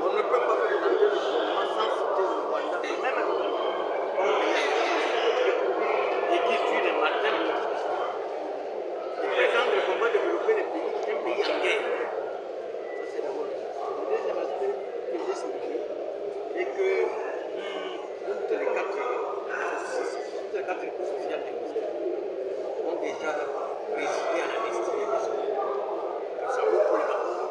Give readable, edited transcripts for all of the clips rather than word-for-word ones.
On ne peut pas présenter le gouvernement sans citer le Rwanda. Et même et qui tue les Martin Luther King. Ils prétendent qu'on va développer un pays en guerre. Ça c'est d'abord. Le deuxième aspect que j'ai souligné est que toutes les quatre couches sociales ont déjà résidé à la destinée des hommes. Ça vaut pour les vacances,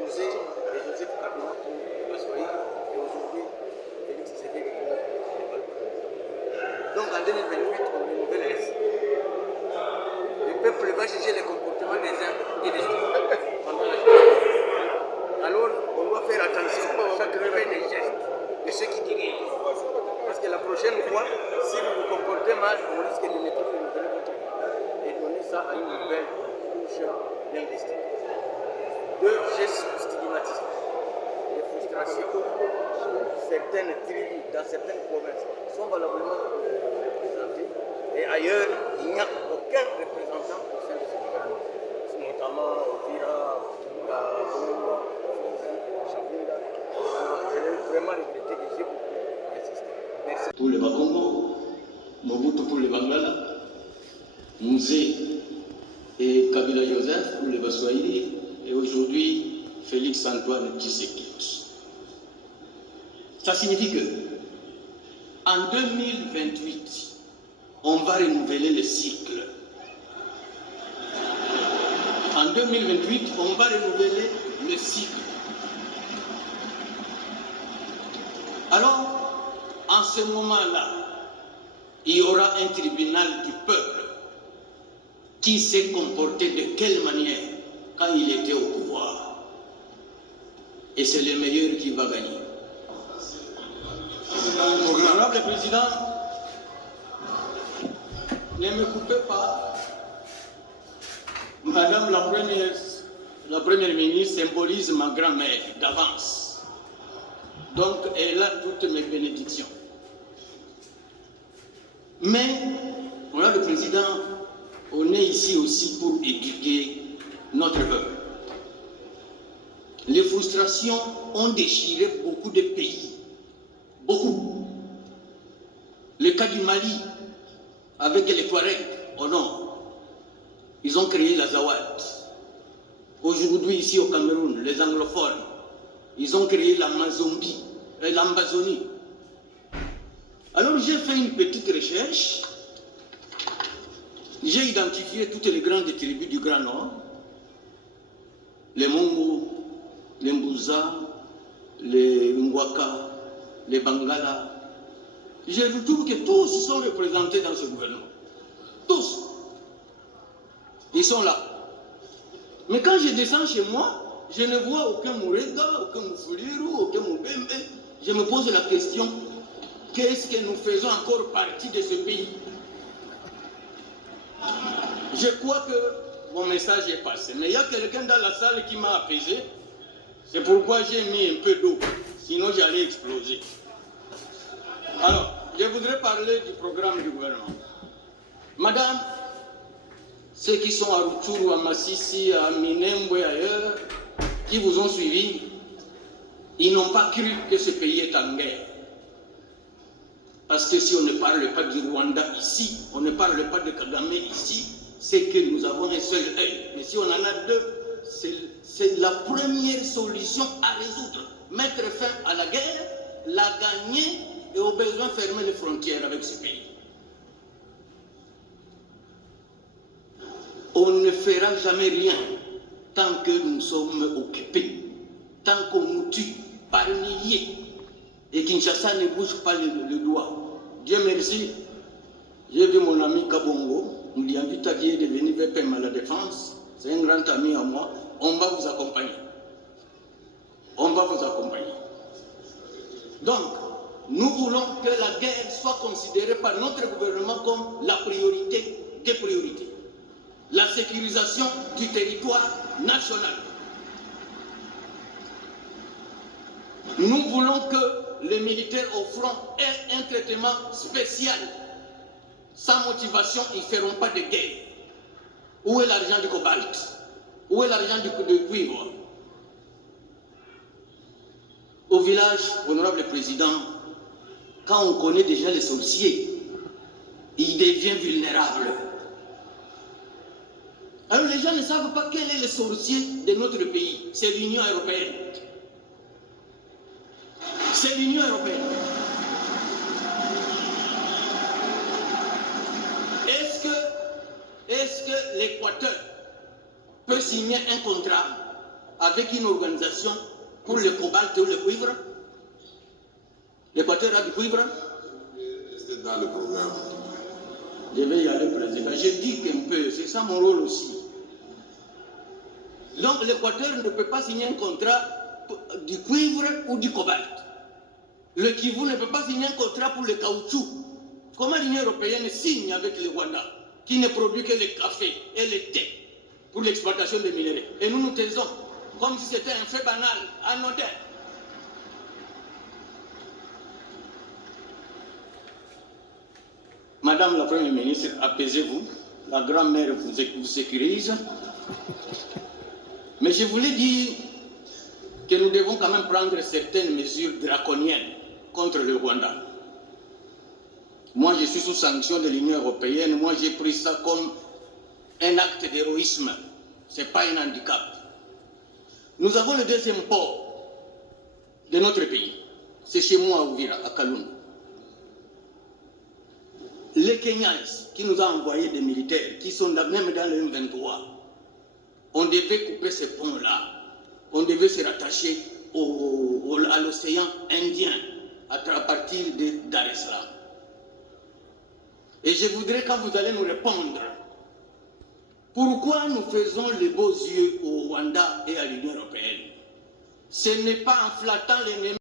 Musée et Joseph Kabila pour Bassoaï et aujourd'hui Félix Tshisekedi pour les Balkans. Donc en 2028, on renouvelle les récits. Le peuple va juger les comportements des uns et des autres pendant la journée. Alors on doit faire attention à chaque réveil des gestes de ceux qui dirigent. Parce que la prochaine fois, si vous vous comportez mal, on risque de ne plus renouveler votre vie et donner ça à une nouvelle couche linguistique. Deux gestes stigmatisés. Les frustrations. Certaines tribus dans certaines provinces sont valablement représentées et ailleurs, il n'y a aucun représentant au sein de ce gouvernement. Notamment Vira, Bongo, Chabunda. Je l'ai vraiment regretté et j'ai beaucoup insisté. Merci. Pour les Bakongo, Mobutu pour les Bangala, Musée et Kabila Joseph pour les Baswahili, et aujourd'hui Félix Antoine Tshisekedi. Ça signifie que en 2028, on va renouveler le cycle. En 2028, on va renouveler le cycle. Alors, en ce moment-là, il y aura un tribunal du peuple qui s'est comporté de quelle manière quand il était au pouvoir. Et c'est le meilleur qui va gagner. Honorable Président, ne me coupez pas. Madame la Première ministre symbolise ma grand-mère d'avance. Donc elle a toutes mes bénédictions. Mais, Honorable Président, on est ici aussi pour éduquer notre peuple. Les frustrations ont déchiré beaucoup de pays. Beaucoup. Le cas du Mali, avec les Touaregs au nord, ils ont créé la Zawad. Aujourd'hui, ici au Cameroun, les anglophones, ils ont créé l'Ambazonie. Alors j'ai fait une petite recherche. J'ai identifié toutes les grandes tribus du Grand Nord, les Mongo, les Mbouza, les Ngwaka, les Bangala. Je trouve que tous sont représentés dans ce gouvernement. Tous. Ils sont là. Mais quand je descends chez moi, je ne vois aucun Mourega, aucun Moufoulirou, aucun Moubembe. Je me pose la question, qu'est-ce que nous faisons encore partie de ce pays? Je crois que mon message est passé. Mais il y a quelqu'un dans la salle qui m'a apaisé. C'est pourquoi j'ai mis un peu d'eau. Sinon j'allais exploser. Alors, je voudrais parler du programme du gouvernement. Madame, ceux qui sont à Rutshuru, à Massissi, à Minembwe et ailleurs, qui vous ont suivi, ils n'ont pas cru que ce pays est en guerre. Parce que si on ne parle pas du Rwanda ici, on ne parle pas de Kagame ici, c'est que nous avons un seul œil. Mais si on en a deux, c'est la première solution à résoudre. Mettre fin à la guerre, la gagner et au besoin fermer les frontières avec ce pays. On ne fera jamais rien tant que nous sommes occupés, tant qu'on nous tue par milliers et Kinshasa ne bouge pas le doigt. Dieu merci, j'ai vu mon ami Kabongo, on lui invite à de venir VPM à la défense, c'est un grand ami à moi, on va vous accompagner. On va vous accompagner. Donc, nous voulons que la guerre soit considérée par notre gouvernement comme la priorité des priorités. La sécurisation du territoire national. Nous voulons que les militaires au front aient un traitement spécial. Sans motivation, ils ne feront pas de guerre. Où est l'argent du cobalt? Où est l'argent de cuivre? Au village, honorable président, quand on connaît déjà les sorciers, il devient vulnérable. Alors les gens ne savent pas quel est le sorcier de notre pays. C'est l'Union européenne. C'est l'Union européenne. Est-ce que l'Équateur peut signer un contrat avec une organisation pour le cobalt ou le cuivre? L'Équateur a du cuivre? C'est dans le programme. Je vais y aller, président. Je dis qu'un peu, c'est ça mon rôle aussi. Donc l'Équateur ne peut pas signer un contrat du cuivre ou du cobalt. Le Kivu ne peut pas signer un contrat pour le caoutchouc. Comment l'Union européenne signe avec le Rwanda, qui ne produit que le café et le thé pour l'exploitation des minéraux? Et nous nous taisons comme si c'était un fait banal, anodin. Madame la Première ministre, apaisez-vous. La grand-mère vous sécurise. Mais je voulais dire que nous devons quand même prendre certaines mesures draconiennes contre le Rwanda. Moi, je suis sous sanction de l'Union européenne. Moi, j'ai pris ça comme un acte d'héroïsme. Ce n'est pas un handicap. Nous avons le deuxième port de notre pays. C'est chez moi, à Uvira, à Kalundu. Les Kenyans qui nous ont envoyé des militaires, qui sont même dans le M23, on devait couper ce pont-là. On devait se rattacher à l'océan Indien à partir de Dar es Salaam. Et je voudrais, quand vous allez nous répondre, pourquoi nous faisons les beaux yeux au Rwanda et à l'Union européenne? Ce n'est pas en flattant l'ennemi